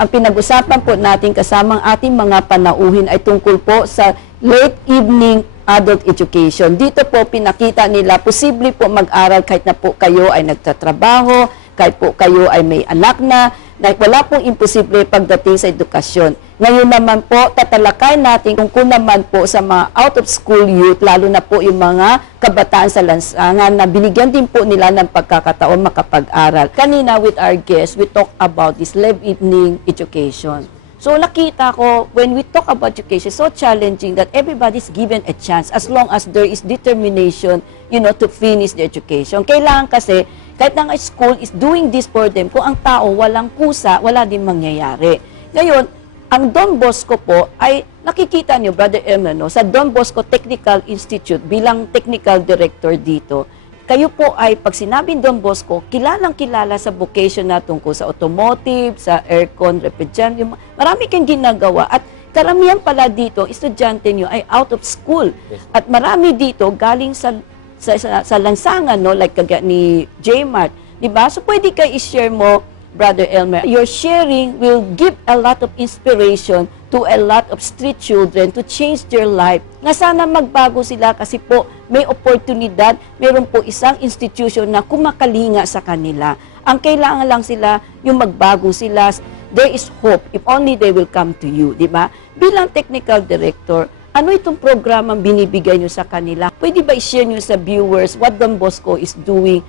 ang pinag-usapan po natin kasamang ating mga panauhin ay tungkol po sa late evening adult education. Dito po pinakita nila, posible po mag-aral kahit na po kayo ay nagtatrabaho, kahit po kayo ay may anak na wala pong imposible pagdating sa edukasyon. Ngayon naman po, tatalakay natin kung naman po sa mga out-of-school youth, lalo na po yung mga kabataan sa lansangan na binigyan din po nila ng pagkakataon makapag-aral. Kanina with our guests, we talk about this late evening education. So nakita ko, when we talk about education, so challenging that everybody's given a chance as long as there is determination, to finish the education. Kailangan kasi, kahit ng school is doing this for them, kung ang tao walang kusa, wala din mangyayari. Ngayon, ang Don Bosco po ay nakikita niyo, Brother Elmer, sa Don Bosco Technical Institute bilang technical director dito. Kayo po ay, pag sinabing Don Bosco, kilalang-kilala sa vocation na tungkol sa automotive, sa aircon, refrigerant, marami kang ginagawa. At karamihan pala dito, estudyante niyo ay out of school. Yes. At marami dito galing sa lansangan, like ni J-Mart. Diba? So pwede kayo i-share mo, Brother Elmer. Your sharing will give a lot of inspiration to a lot of street children to change their life. Nga sana magbago sila kasi po may oportunidad, meron po isang institution na kumakalinga sa kanila. Ang kailangan lang sila, yung magbago sila, there is hope if only they will come to you, di ba? Bilang technical director, ano itong programang binibigay nyo sa kanila? Pwede ba i-share nyo sa viewers what Don Bosco is doing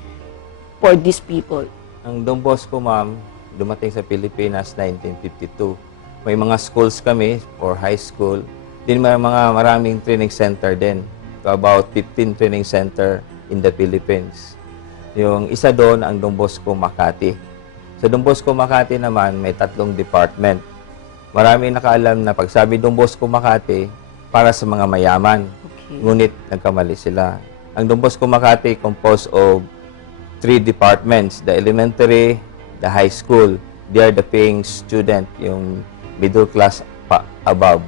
for these people? Ang Don Bosco, ma'am, dumating sa Pilipinas 1952. May mga schools kami or high school. Din may mga maraming training center din. About 15 training center in the Philippines. Yung isa doon, ang Don Bosco Makati. Sa Don Bosco Makati naman, may 3 department. Maraming nakaalam na pagsabi Don Bosco Makati, para sa mga mayaman. Okay. Ngunit nagkamali sila. Ang Don Bosco Makati composed of 3 departments, the elementary, the high school. They are the paying student, yung middle class pa above.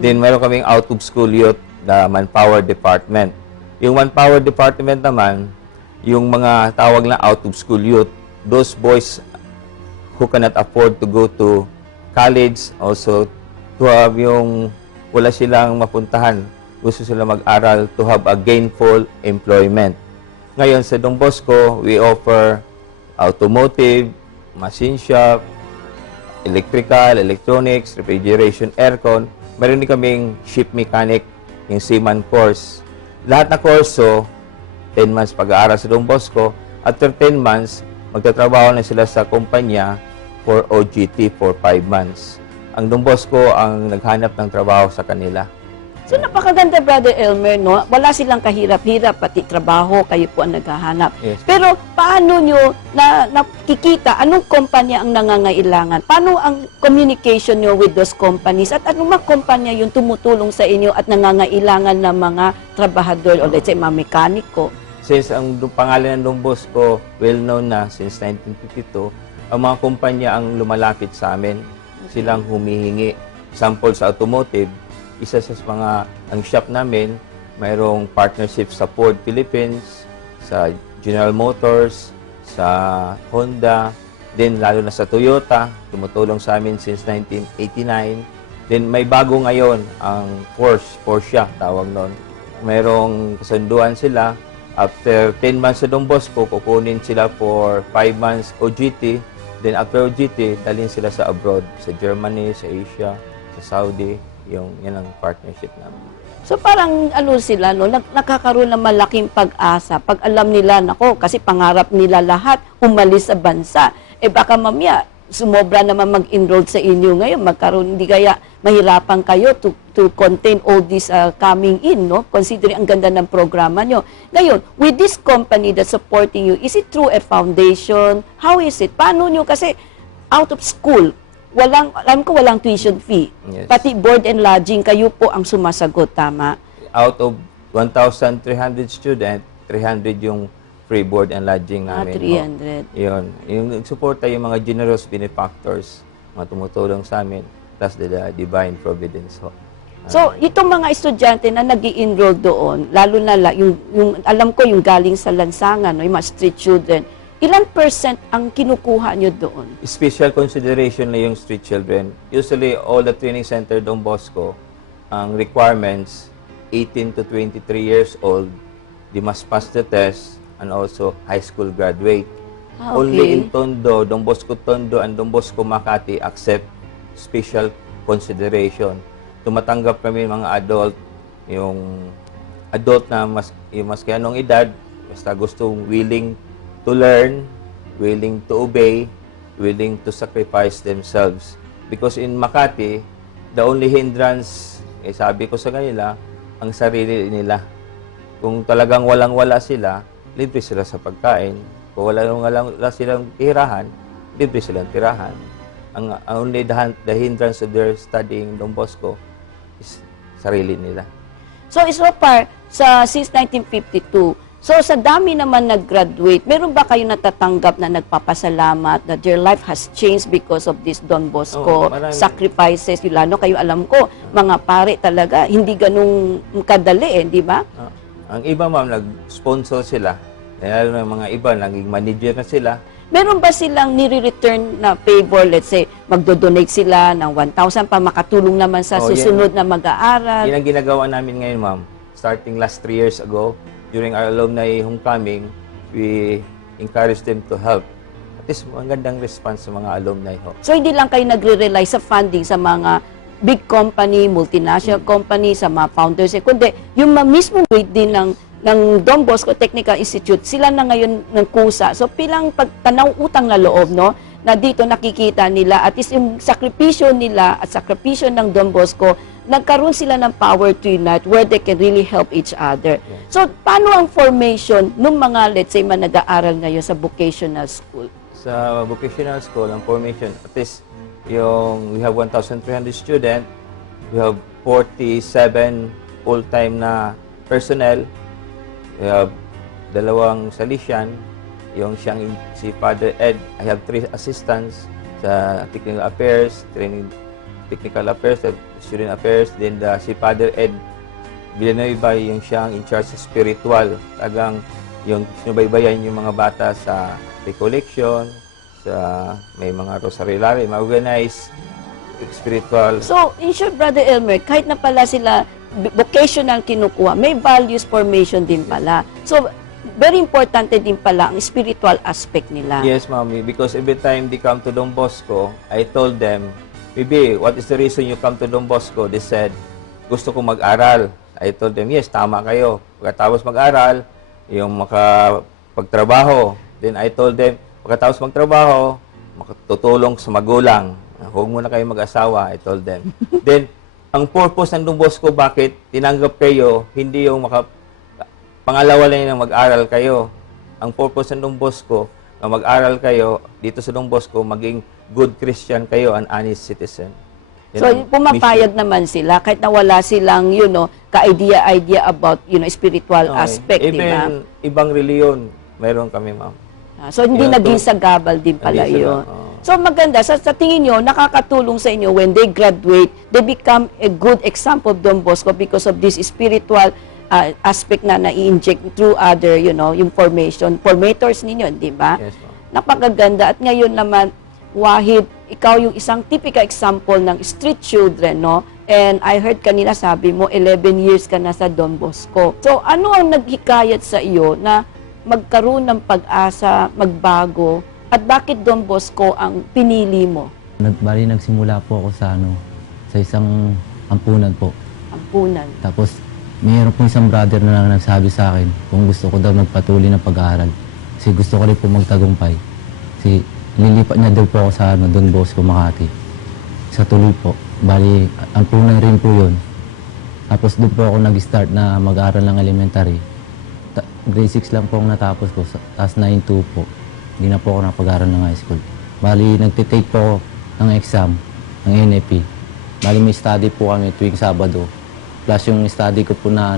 Then meron kaming out of school youth, the manpower department. Yung manpower department naman, yung mga tawag na out of school youth, those boys who cannot afford to go to college, also to have yung wala silang mapuntahan, gusto sila mag-aral to have a gainful employment. Ngayon, sa Don Bosco, we offer automotive, machine shop, electrical, electronics, refrigeration, aircon. Meron din kaming ship mechanic, yung seaman course. Lahat na kurso, 10 months pag-aaral sa Don Bosco. After 10 months, magtatrabaho na sila sa kumpanya for OJT for 5 months. Ang Don Bosco ang naghanap ng trabaho sa kanila. So napakaganda, Brother Elmer, no? Wala silang kahirap-hirap, pati trabaho, kayo po ang naghahanap. Yes. Pero paano nyo nakikita, anong kumpanya ang nangangailangan? Paano ang communication nyo with those companies? At anong mga kumpanya yung tumutulong sa inyo at nangangailangan ng mga trabahador o let's say mga mekaniko? Since ang pangalan ng Don Bosco, well-known na since 1952, ang mga kumpanya ang lumalapit sa amin. Silang humihingi. Sample sa automotive, isa sa mga, ang shop namin, mayroong partnership sa Ford Philippines, sa General Motors, sa Honda, then lalo na sa Toyota, tumutulong sa amin since 1989. Then may bago ngayon, ang Porsche, tawag nun. Mayroong kasunduan sila, after 10 months sa Don Bosco, kukunin sila for 5 months OJT, then after OJT, dalhin sila sa abroad, sa Germany, sa Asia, sa Saudi, yan ang partnership namin. So parang sila, no, nakakaroon ng malaking pag-asa pag alam nila, nako, kasi pangarap nila lahat umalis sa bansa. Baka mamaya, sumobra naman mag-enroll sa inyo ngayon, magkaroon, hindi kaya mahirapan kayo to contain all this coming in, no? Considering ang ganda ng programa nyo. Ngayon, with this company that's supporting you, is it through a foundation? How is it? Paano nyo? Kasi out of school, alam ko walang tuition fee. Yes. Pati board and lodging, kayo po ang sumasagot, tama? Out of 1,300 student, 300 yung free board and lodging namin. 300. Yun. Yung nagsuporta yung mga generous benefactors, mga tumutulong sa amin, plus the divine providence. So, itong mga estudyante na nag-i-enroll doon, lalo na yung alam ko yung galing sa lansangan, no, yung mga street children, ilan percent ang kinukuha nyo doon? Special consideration na yung street children. Usually, all the training center Don Bosco, ang requirements, 18 to 23 years old, they must pass the test, and also high school graduate. Ah, Only okay. in Tondo, Don Bosco Tondo, and Don Bosco Makati accept special consideration. Tumatanggap kami mga adult, yung adult na yung mas kaya anong edad, basta gustong willing to learn, willing to obey, willing to sacrifice themselves. Because in Makati, the only hindrance, sabi ko sa kanila, ang sarili nila. Kung talagang walang-wala sila, libre sila sa pagkain. Kung wala silang tirahan, libre silang tirahan. Ang only the hindrance of their studying Don Bosco is sarili nila. So far, since 1952, so sa dami naman nag-graduate, meron ba kayo natatanggap na nagpapasalamat that their life has changed because of this Don Bosco marami. sacrifices? Yung lalo kayo, alam ko, mga pare talaga, hindi ganun kadali di ba? Ang iba, ma'am, nag-sponsor sila. Lalo na mga iba, naging manager na sila. Meron ba silang nire-return na favor? Let's say, magdo-donate sila ng 1,000 pa makatulong naman sa susunod na mag-aaral? Yan ang ginagawa namin ngayon, ma'am. Starting last 3 years ago, during our alumni homecoming, we encourage them to help. At least, magandang response sa mga alumni ho. So, hindi lang kayo nagre-rely sa funding sa mga big company, multinational company, sa mga founders, kundi yung mismong grade din ng Don Bosco Technical Institute, sila na ngayon ng kusa. So, pilang pagtanaw utang na loob, no? Na dito nakikita nila, at least yung sakripisyo nila at sakripisyo ng Don Bosco, nagkaroon sila ng power to unite where they can really help each other. So, paano ang formation ng mga, let's say, nag-aaral ngayon sa vocational school? Sa vocational school, ang formation, at least, we have 1,300 students, we have 47 full-time na personnel, we have 2 salesian, si Father Ed. I have 3 assistants sa technical affairs, technical affairs, student affairs, then si Father Ed Villanueva, yung siyang in charge sa spiritual. Tagang yung sinubaybayan yung mga bata sa recollection, sa may mga rosarylari, ma-organize, spiritual. So, in short, Brother Elmer, kahit na pala sila vocational kinukuha, may values formation din pala. So, very importante din pala ang spiritual aspect nila. Yes, Mommy, because every time they come to Don Bosco, I told them, Bibi, what is the reason you come to Don Bosco? They said, gusto ko mag-aral. I told them, yes, tama kayo. Pagkatapos mag-aral, yung makapagtrabaho. Then I told them, pagkatapos magtrabaho, makatutulong sa magulang. Huwag muna kayo mag-asawa, I told them. Then, ang purpose ng Don Bosco, bakit tinanggap kayo, hindi yung pangalawa lang yung mag-aral kayo. Ang purpose ng Don Bosco, na mag-aral kayo dito sa Don Bosco, maging good Christian kayo, an honest citizen. So, pumapayag naman sila, kahit na wala silang, ka-idea about, spiritual aspect, di ba? Even ibang reliyon, meron kami, ma'am. So, hindi naging sagabal din pala Hindi yun. sila, So, maganda. Sa tingin nyo, nakakatulong sa inyo when they graduate, they become a good example of Don Bosco because of this spiritual aspect na na-inject through other, yung formation. Formators ninyo, di ba? Yes, ma'am. Napakaganda. At ngayon naman, Wahid, ikaw yung isang typical example ng street children, no? And I heard kanina sabi mo, 11 years ka na sa Don Bosco. So, ano ang naghikayat sa iyo na magkaroon ng pag-asa, magbago, at bakit Don Bosco ang pinili mo? Nagsimula po ako sa isang ampunan po. Ampunan. Tapos, mayroon po isang brother na nagsabi sa akin kung gusto ko daw magpatuloy ng pag-aaral. Kasi gusto ko rin po magtagumpay. Kasi lilipat niya daw po ako sa Don Bosco, Makati. Sa tuloy po. Bali, ampunan rin po yun. Tapos doon po ako nag-start na mag-aaral ng elementary. Grade 6 lang po ang natapos ko. Tapos 9-2 po. Hindi na po ako napag-aaral ng high school. Bali, nagtitake po ako ng exam, ng NFP. Bali, may study po kami tuwing Sabado. Plus yung study ko po na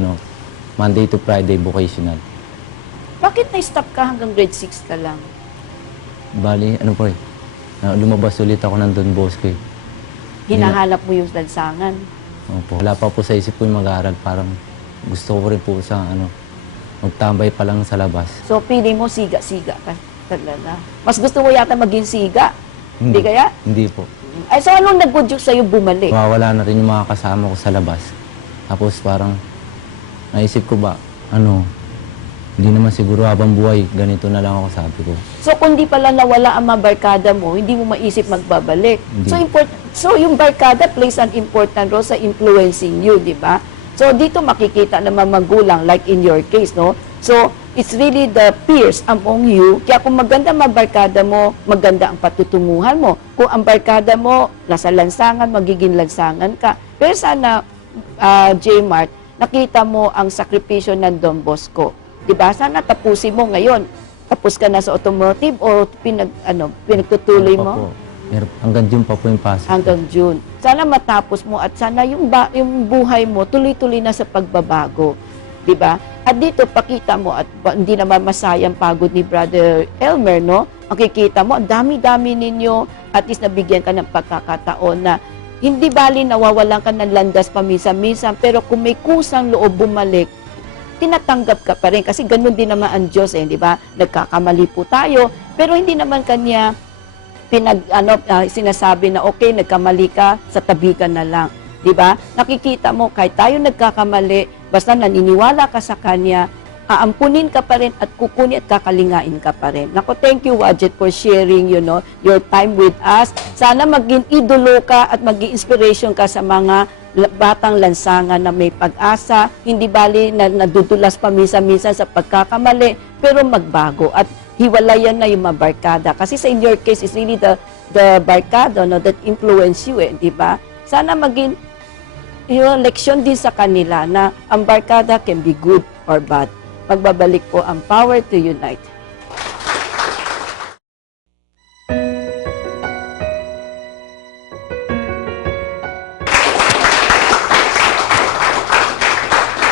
Monday to Friday vocational. Bakit na-stop ka hanggang grade 6 ka lang? Bali, lumabas ulit ako ng Don Bosco eh. Hinahanap mo yung lansangan. Opo. Wala pa po sa isip ko yung mag-aaral. Parang gusto ko rin po sa magtambay pa lang sa labas. So, feeling mo siga-siga ka. Talaga. Mas gusto mo yata maging siga. Hindi kaya? Hindi po. Ay, so anong nag-good sa'yo bumalik? Mawawala na rin yung mga kasama ko sa labas. Tapos parang naisip ko ba, hindi naman siguro habang buhay, ganito na lang ako, sabi ko. So kung di pala nawala ang mga barkada mo, hindi mo maisip magbabalik. Hindi. So yung barkada plays an important role sa influencing you, di ba? So dito makikita naman magulang, like in your case, no? So it's really the peers among you. Kaya kung maganda ang barkada mo, maganda ang patutunguhan mo. Kung ang barkada mo nasa lansangan, magiging lansangan ka. Pero sana, J-Mart, nakita mo ang sakripisyo ng Don Bosco. Diba? Sana tapusin mo ngayon. Tapos ka na sa automotive o pinagtutuloy mo? Hanggang June pa po yung pasok. Hanggang June. Sana matapos mo at sana yung buhay mo tuloy-tuloy na sa pagbabago. Diba? At dito pakita mo at hindi naman masayang pagod ni Brother Elmer, no? Makikita mo, ang dami-dami ninyo at least nabigyan ka ng pagkakataon na hindi bali nawawalan ka ng landas paminsan-minsan, pero kung may kusang loob bumalik, tinatanggap ka pa rin kasi ganun din naman ang Diyos, di ba? Nagkakamali po tayo, pero hindi naman kanya sinasabi na okay, nagkamali ka, sa tabi ka na lang, di ba? Nakikita mo kahit tayo nagkakamali, basta naniniwala ka sa kanya, aampunin ka pa rin at kukunin at kakalingain ka pa rin. Nako, thank you, Wadjet, for sharing, your time with us. Sana maging idolo ka at maging inspiration ka sa mga batang lansangan na may pag-asa, hindi bali na nadudulas pa minsan-minsan sa pagkakamali, pero magbago at hiwalayan na yung mga barkada. Kasi sa in your case, it's really the barkada that influence you, di ba? Sana maging leksyon din sa kanila na ang barkada can be good or bad. Magbabalik po ang Power to Unite.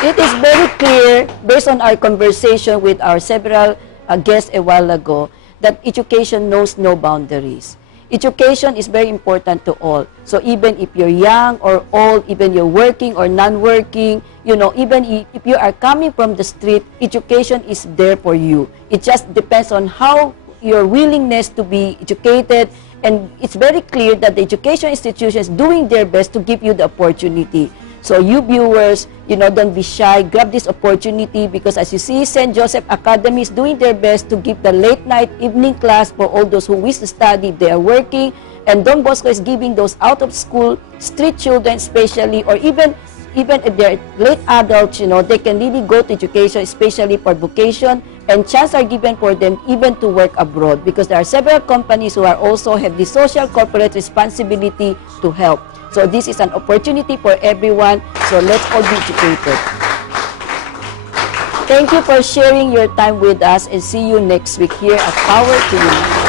It is very clear, based on our conversation with our several guests a while ago, that education knows no boundaries. Education is very important to all. So even if you're young or old, even you're working or non-working, even if you are coming from the street, education is there for you. It just depends on how your willingness to be educated, and it's very clear that the education institutions doing their best to give you the opportunity. So you viewers, don't be shy. Grab this opportunity because as you see, St. Joseph Academy is doing their best to give the late night evening class for all those who wish to study. They are working. And Don Bosco is giving those out of school, street children especially, or even if they're late adults, they can really go to education, especially for vocation. And chance are given for them even to work abroad because there are several companies who are also have the social corporate responsibility to help. So this is an opportunity for everyone. So let's all be educated. Thank you for sharing your time with us and see you next week here at Power to Unite.